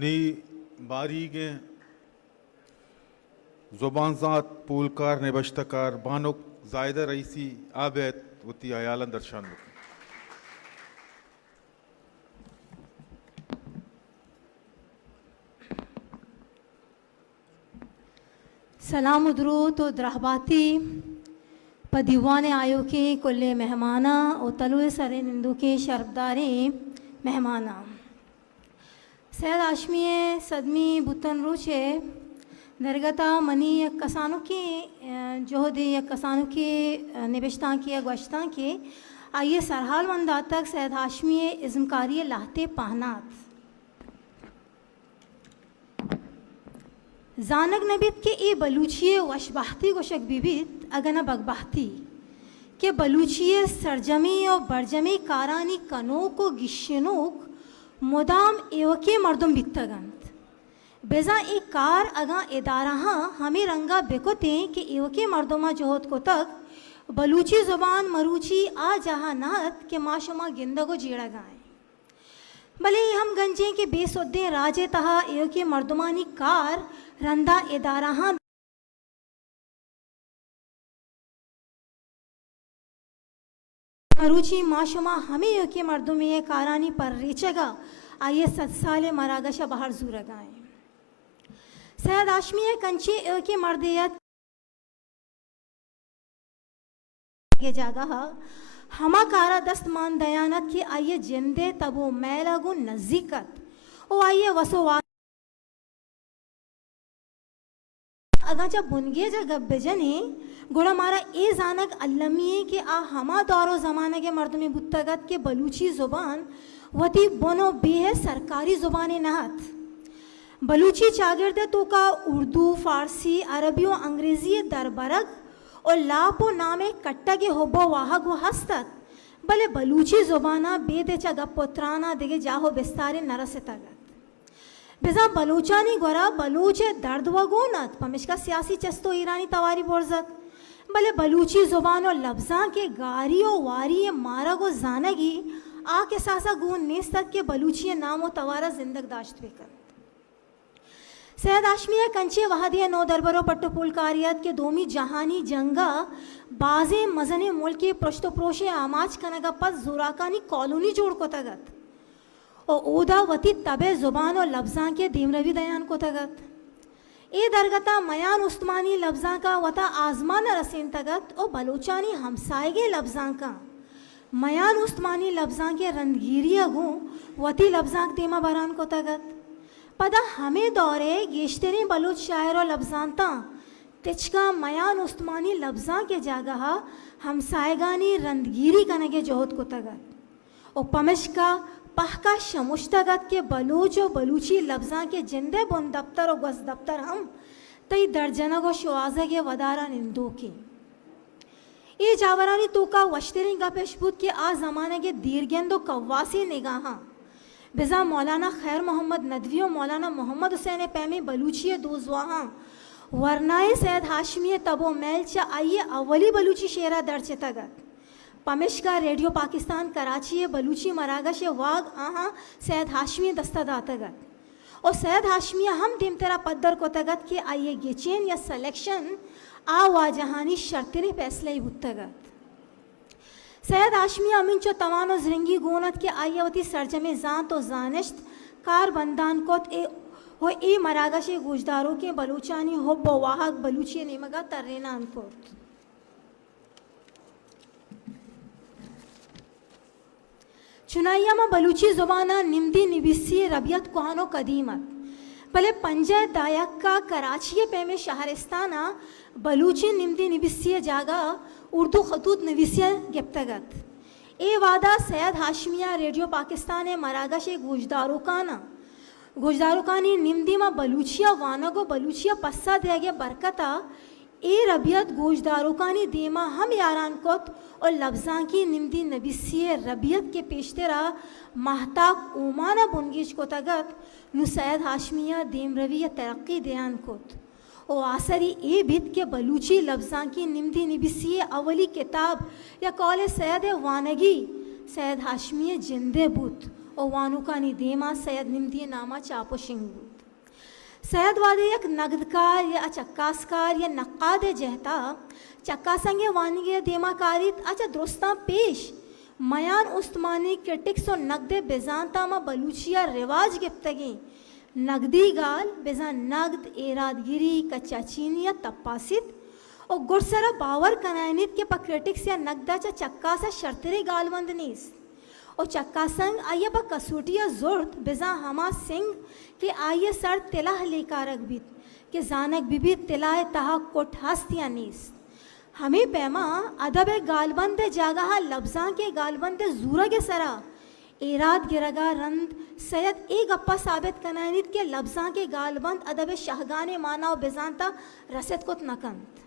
नी बारीगे ज़ुबानज़ात पूलकार नेबश्तकार बानुक ज़ायदा रईसी आबैत वती आयालन दर्शान सलाम उदरूद और द्रहबाती प दीवान आयो के कुल्ले मेहमाना और तलुए सरे निंदू के शरबदारे मेहमाना सैद आशमी सदमी बुतन रूचे दरगता मनी एक कसानों की जोहदे एक कसानों की निबश्ता की अगवश्ता के आइए सरहाल मंदा तक सैद हाशमी इज़्मकारी लाहते पहनात जानक नबीत के ए बलूचिये वशबाहती गोशक बीबित अगना बगबाहती के बलूचिये सरजमी और बरजमी कारानी कनोक और गिशनोक मुदाम एवके मर्दम बित्तगंत बेजा एक कार अगा इदारा हमें रंगा बेकोते कि एवके मर्दमा जोहत को तक बलूची ज़ुबान मरूची आ जहाँ नात के माशुमा गिंदगो जीड़ा गाएं भले हम गंजे के बेसुद्दे राजे तहा एवके मर्दमानी कार रंदा इदारा मरूची माशुमा हमें एवके मर्दमे कारानी पर रेचगा आइए 7 साले मरागशा बाहर जूरा गाएं सैयद आशमी कंचे एवके मर्दियत के जगह हमा कारा दस्तमान दयानत की आइए जिंदे तबो मैलगु नज़ीकत ओ आइए वसोवा अगर जब बुनगे जगह बेजने गुड़ा मारा ए जानक अल्लमिये के आ हमा दौरो ज़माने के मर्द में बुत्तगत के बलूची ज़ुबान वती बोनो बेह सरकारी ज़ुबाने नहत बलूची चागिरदे तो का उर्दू फारसी अरबियों अंग्रेज़ी दरबरग और लापो नामे कट्टा के होबो वाहग व हस्तत भले बलूची ज़ुबाना बेदे चगा पोत्राना देगे जाहो बिस्तारे नरसे तगत बेजा बलूचानी गोरा बलूचे दर्द व गोनत पमिश्का सियासी चस्तो ईरानी तवारी बोर्जत भले बलूची ज़ुबान और लफ्ज़ा के गारी और वारी मारा गो जानगी आ के सासा गुन नेस तक के बलूची नाम व तवारा जिंदग दाश्त बेकर सैयद आशमिया कंचे वहादिया नौ दरबारों पट्टोपुल कारियत के दोमी जहानी जंगा बाजे मजने मुल्क के पृष्ठप्रोशे आमाज कनगा पद जुराकानी कॉलोनी जोड़ को तगत और ओदा वती तबे ज़ुबान और लफ्ज़ां के दीमरवी दयान को तगत ए दरगता मयान उस्मानी लफ्ज़ां का वता आज़मान रसीन तगत और बलोचानी हमसाएगे लफ्ज़ां का मयान उस्मानी लफ्ज़ां के रंगीरिया गूँ वती लफ्ज़ां देमा बरान को तगत पदा हमें दौरे गेश्तरी बलूच शायर और लफ्ज़ांता तिचका मयान उस्मानी लफ्ज़ां के जगह हमसायगानी रंदगीरी कनगे जोहत को तगत और पमिश का पहका शमुश्तगत के बलूच और बलूची लफ्ज़ां के जिंदे बुन दफ्तर और गस दफ्तर हम तई दर्जनग और शुआज़े के वदारा निंदो के ये जावरानी तो का वश्तरी गपेशबूत के आ ज़माने के दीर्गेंदो कव्वासी निगाह बिज़ा मौलाना खैर मोहम्मद नदवी और मौलाना मोहम्मद हुसैन पैमी बलूची दोजवाहाँ वरनाए सैयद हाशमी तबो मैल चा आइए अवली बलूची शेरा दर्चे तगत पमिश का रेडियो पाकिस्तान कराची बलूची मरागश वाग आहाँ सैयद हाशमी दस्ता तगत और सैयद हाशमी हम दिम तेरा पद्दर को तगत के आइए गेचेन या सलेक्शन आ वाजहानी शर्तने फैसले बुतगत सैयद आशमी अमीन चो तवानो ज़रिंगी गोनत के आयवती सरजमे जान तो जानिश्त कार बंदान कोत ए हो ए मरागश गुजदारों के बलूचानी हो बवाहक बलूची नेमगा तर्रेना अनकोत चुनाइया में बलूची ज़ुबाना निम्दी निबिसी रबियत कुहानो कदीमत भले पंजे दायक का कराची पे में शहरिस्ताना बलूची निम्दी निबिसी जागा उर्दू खतूत नवीसिया गिप्तगत ए वादा सैयद हाशमिया रेडियो पाकिस्तान मरागश गुजदारुकानी निम्दी में बलूचिया वानगो बलूचिया पस्सा देगे बरकता ए रबियत गुजदारुकानी देमा हम यारान कोत और लफ्ज़ां की निम्दी नबिसिय रबियत के पेशतरा महताक ओमाना बुनगीज को तगत नु सैयद हाशमिया देम रवी तरक्की दयान कोत ओ आसरी ए बित के बलूची लफ्ज़ां की निम्दी निबिसी अवली किताब या कौल सैयद वानगी सैयद हाशमी जिंदे बुत ओ वानुकानी देमा सैयद निमदी नामा चापो शिंगूत सैयद वादे एक नगदकार या चक्कासकार या नक्काद जहता चक्कासंगे वानिगे देमाकारित अच्छा दुरुस्ता पेश मयान उस्मानी क्रिटिक्स और नगदे बेजानता मा बलूचिया रिवाज गिफ्तगी नगदी गाल बेजा नगद एरादगिरी कच्चा चीनिया तपासित और गुरसरा बावर कनायनित के पक्रेटिक्स या नगदा चा चक्का सा शर्तरे गालवंद नीस और चक्का संग आइए पा कसुटिया जोर्त बेजा हमा सिंह के आइए सर तिला लेकारक बीत के जानक बिबी तिलाए तहा कोट हस्तिया नीस हमें पैमा अदब गालबंद जागा लफ्जा के गालबंद जूरा के सरा एराद गिरगा रंद सैयद एक अप्पा साबित कनायनित के लफ्जा के गालबंद अदब शाहगाने माना और बेजानता रसद कुत नकंत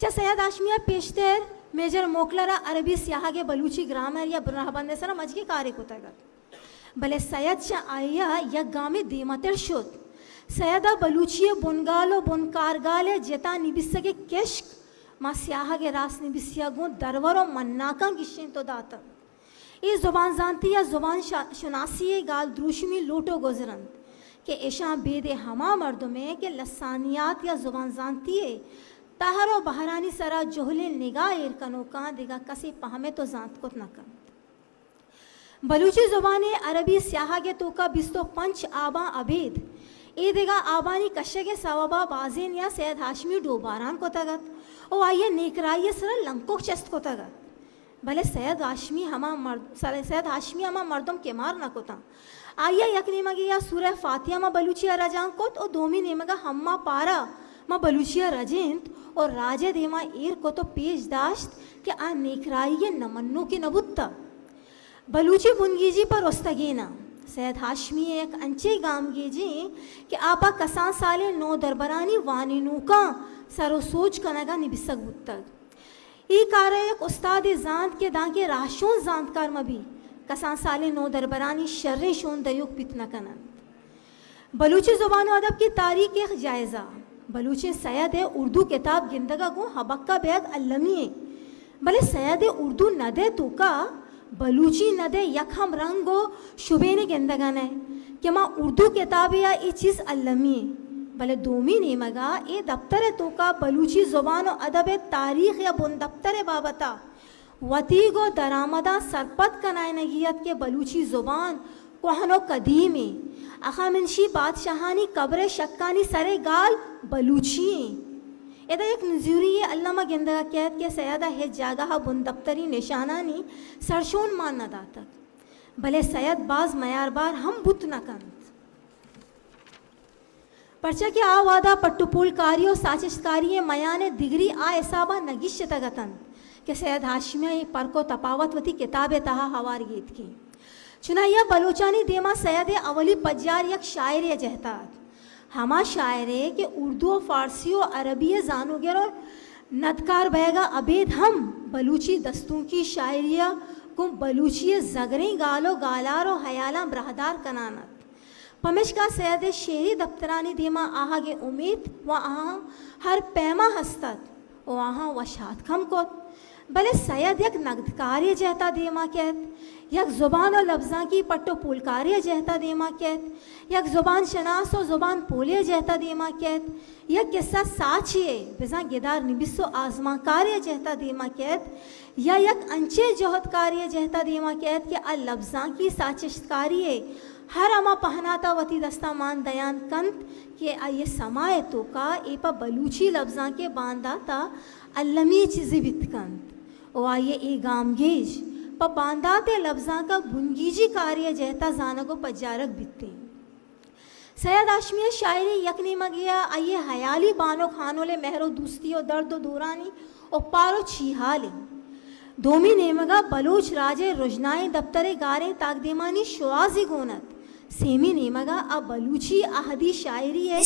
चा सैयद आशमिया पेशतर मेजर मोकलरा अरबी स्याह के बलूची ग्रामर या बुरहबंदे सरा मजके कार्य को तगत भले सैयद चा आया या गामे देमतर शोत सैयदा बलूची बुनगालो बुनकारगाले जेता निबिस्सा के केश्क मा स्याह के रास निबिस्या गो दरवरो मन्नाका गिश्ें तो दाता ये जुबान जानती या जुबान शुनासी गाल द्रूशमी लोटो गुजरन के ऐशा बेदे हमा मर्दों में के लसानियात या जुबान जानती है ताहरो बहरानी सरा जोहले निगाह एरकनो का दिगा कसी पहमे तो जात को न कर बलूची जुबाने अरबी स्याह के तो का बिस्तो पंच आबा अबेद ए दिगा आबानी कश्य के सवाबा बाजेन या सैयद हाशमी डोबारान को तगत ओ आइए नेकराइए सरा लंकोक चस्त को तगत भले सैयद हाशमी हमा मर्दम के मार न कोता आइए यकनी मगे या सूरह फातिहा मा बलूचिया रजां कोत ओ दोमी नेमगा हम्मा पारा मा बलूचिया रजेंत और राजे देमा एर को तो पेश दाश्त कि आ नेकराइए नमन्नो की नबुत्ता बलूची बुनगीजी पर उस्तगेना सैयद हाशमी एक अंचे गाम गेजी कि आपा कसा साले नो दरबरानी वानी नूका सरो सोच कनगा निबिसक बुत्तक ई कार्य एक उस्ताद जांत के दांगे राशों जांतकार मभी कसा साले नो दरबरानी शर्रे शोन दयुक पितना कनन बलूची जुबान अदब की तारीख एक जायजा बलूची सैयद उर्दू किताब गिंदगा को हबक्का बेग अल्लमी भले सैयद उर्दू नदे तो का बलूची नदे यकहम रंगो शुबे ने गिंदगा ने कि माँ उर्दू किताब या ये चीज़ अल्लमी भले दोमी ने मगा ये दफ्तर तो का बलूची जुबान और अदब तारीख या बुन दफ्तर बाबता वतीगो दरामदा सरपत कनाए नगियत के बलूची जुबान कोहनो कदीमी अखामिनशी बादशाहानी कब्र शक्कानी सरे गाल बलूची एदा एक नजूरी अल्लामा गिंदगा कहत के सैयदा है जागा बुन दफ्तरी निशानानी सरशोन मान न दातक भले सैयद बाज मयार बार हम बुत न कंत पर्चा के आवादा पट्टुपुल कारियो साचिशकारी मयाने दिगरी आ एसाबा नगिश तगतन के सैयद हाशमिया एक परको तपावतवती किताब तहा हवार गीत की चुनाइया बलूचानी देमा सैयद अवली पज्जार यक शायर या जहतात हमा शायरे के उर्दू और फारसी और अरबी जानोगर और नदकार बहेगा अबेद हम बलूची दस्तों की शायरिया को बलूची जगरें गालो गालारो हयाला ब्रहदार कनानत पमिश का सैयद शेरी दफ्तरानी देमा आहा के उम्मीद व आहा हर पैमा हस्तत ओ आहा वशात खम को भले सैयद यक नगदकार्य जहता देमा कहत यक ज़ुबान और लफ्ज़ा की पट्टो पुलकार्य जहता देमा कहत यक ज़ुबान शनास और ज़ुबान पोले जहता देमा कहत यक किस्सा साचिए बिजा गिदार निबिसो आज़मा कार्य जहता देमा कहत या यक अंचे जोहत कार्य जहता देमा कहत कि अल लफ्ज़ा की साचिशकारी हर अमा पहनाता वती दस्ता मान दयान कंत के आये समाए तो का एपा बलूची लफ्ज़ा के बांदाता अल्लमी चीज़ी बितकंत ओ आइए ए गामगेज प बांदाते लफ्ज़ा का बुनगीजी कार्य जहता जानगो पजारक बितते सैयद हाशमिया शायरी यकनी मगिया आइए हयाली बानो खानोले महरो दूस्ती और दर्द दूरानी और पारो छीहाले दोमी नेमगा बलोच राजे रुजनाए दफ्तरे गारे ताकदेमानी शुआजी गोनत सेमी नेमगा आ बलूची आहदी शायरी है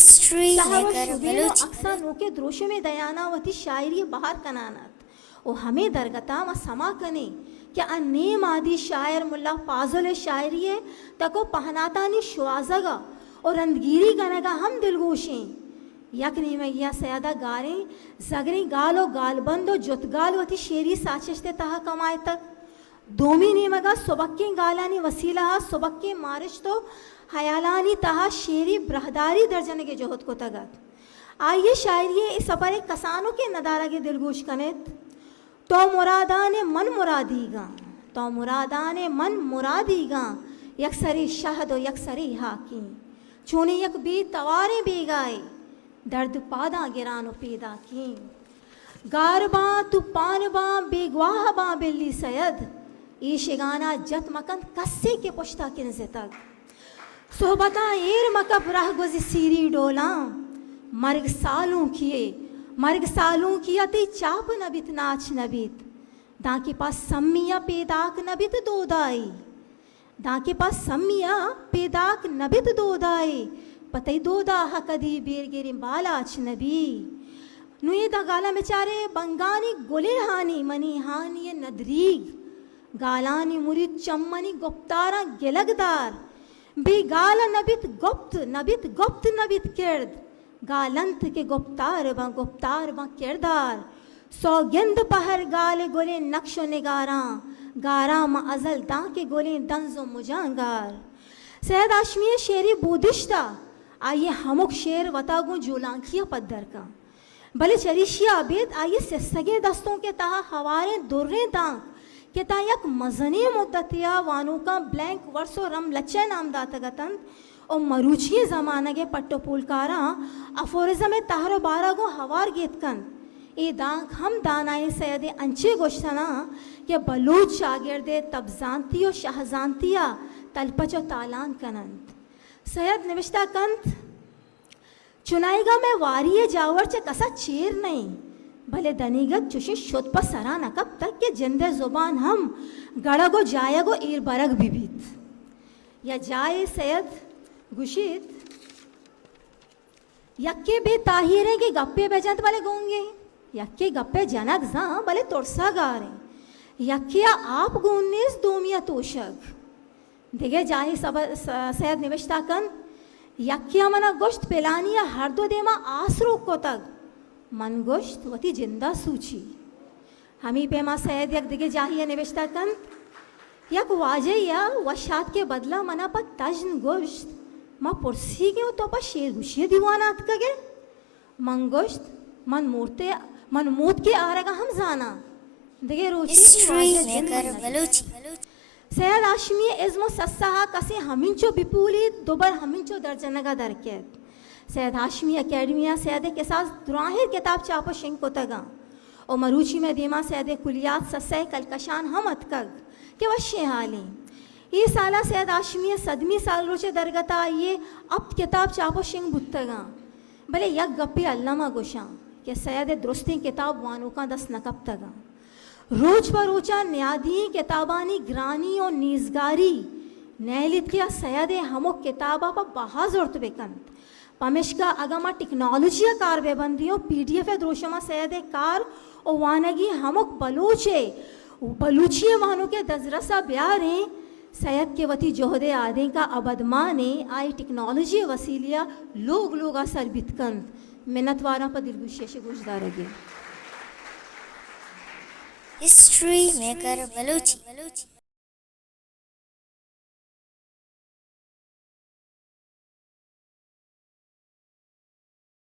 अक्सा नोके द्रोशे में दयानावती शायरी बाहर कनानत ओ हमें दरगता व समा कने क्या अनेम आदि शायर मुल्ला फाजुल शायरी है तको पहनातानी शुआजगा और रंदगीरी गनगा हम दिलगोशें यकनी में यह सयादा गारें जगरें गालो गालबंदो जुतगाल वती शेरी साचिशते तहा कमाए तक दोमिनी मगा सोबक्के गालानी वसीला सोबक्के मारिश तो हयालानी तहा शेरी ब्रहदारी दर्जन के जोहत को तगत आइए शायरी इस अपने कसानों के नदारा के दिलगोश कनेत तो मुरादाने मन मुरादीगा तो मुरादाने मन मुरादीगा यकसरी शहद और यकसरी हाकी चूने यक बी तवारे बेगाए दर्द पादा गिरानो पैदा की गारबा तू पानबा बेगवाह बा बिल्ली सैयद ईशिगाना जत मकंद कस्से के पुश्ता किनसे तक सोहबता एर मकब रह गुज़ी सीरी डोला मर्ग सालों किया ते चाप नबित नाच नबित दाके पास सम्मिया पेदाक नबित दोदाई दाके पास सम्मिया पेदाक नबित दोदाई पतई दोदा हकदी बेरगेरी बालाच नबी नुये दगाला बेचारे बंगानी गोले हानी मनी हानी नदरीग गालानी मुरीद चम्मनी गुप्तारा गिलगदार बेगाला नबित गुप्त नबित किर्द गालंत के गुप्तार बा किरदार सौगंद पहर गाले गोले नक्शो निगारा गारा म अजल दा के गोले दंजो मुजांगार सैयद हाशमी शेरी बूदिश्ता आइए हमुक शेर वतागु जुलांखिया पद्दर का भले चरिशिया अबेद आइए सगे दस्तों के तहा हवारे दुर्रे दांक के ता यक मजनी मुद्दतिया वानु का ब्लैंक वर्षो रम लच्चे नाम दातगतन और मरुची जमाना के पट्टो पुलकारा अफोरिज्म में तहरो बारा गो हवार गेतकन ए दांक हम दानाए सैयदे अंचे गोश्तना के बलूच शागिर्दे तबजानती और शाहजानतिया तलपचो तालान कनंत सैयद निविष्टा कंत चुनाईगा में वारिये जावर चे कसा चेर नहीं भले दनीगत चुशी शुद्ध पर सरा नकब तक के जिंदे जुबान हम गड़गो जायगो ईर बरग बिबित या जाए सैयद गुशित यक्के बे ताहिरे के गप्पे बेजंत वाले गूंगे यक्के गप्पे जनक जा भले तोड़सा गारे यक्किया आप गूंनेस दोमिया तोशक देगे जाहि सब सैयद निविष्टा कन यक्किया मना गोश्त पेलानिया हर दो देमा आसरो को तक मन गोश्त वती जिंदा सूची हमी पे मा सैयद यक दिगे जाहिया निविष्टा कन यक वाजया वशात के बदला मना पर तजन गोश्त माँ पुरसी के तो पर शेर गुशिया दीवानात कगे मन गोश्त मन मूत के आरेगा हम जाना दिगे रोची सैयद हाशमी इज़्मो सस्सा कसे हमिंचो बिपुली दोबर हमिंचो दर्जनगा दरकेत सैयद हाशमी अकेडमिया सैयद के साथ दुराहिर किताब चापो शिंग को तगा और मरूची में दीमा सैयद कुलियात सस्से कलकशान हम अतकग के वशे हाली ये साला सैयद हाशमी सदमी साल रोचे दरगता ये अब किताब चापो शिंग बुतगा भले यक गप्पे अल्लामा गोशा के सैयद दुरुस्ती किताब वानों का 10 नकब तगा रोज पर रोचा न्यादी किताबानी ग्रानी और नीजगारी नैलित किया सैयदे हमो किताबा पर बहा जोरत बेकंत पमिश्का अगमा टेक्नोलॉजी कार बेबंदियों पीडीएफ द्रोशमा सैयदे कार और वानगी हमोक बलूची वानों के दजरसा ब्यारे सैयद के वती जोहदे आदे का अबदमाने आई टेक्नोलॉजी वसीलिया लोग असर बितकंत मिन्नतवारा पर दिलगुशेश गुजदारगे हिस्ट्री मेकर बलूची।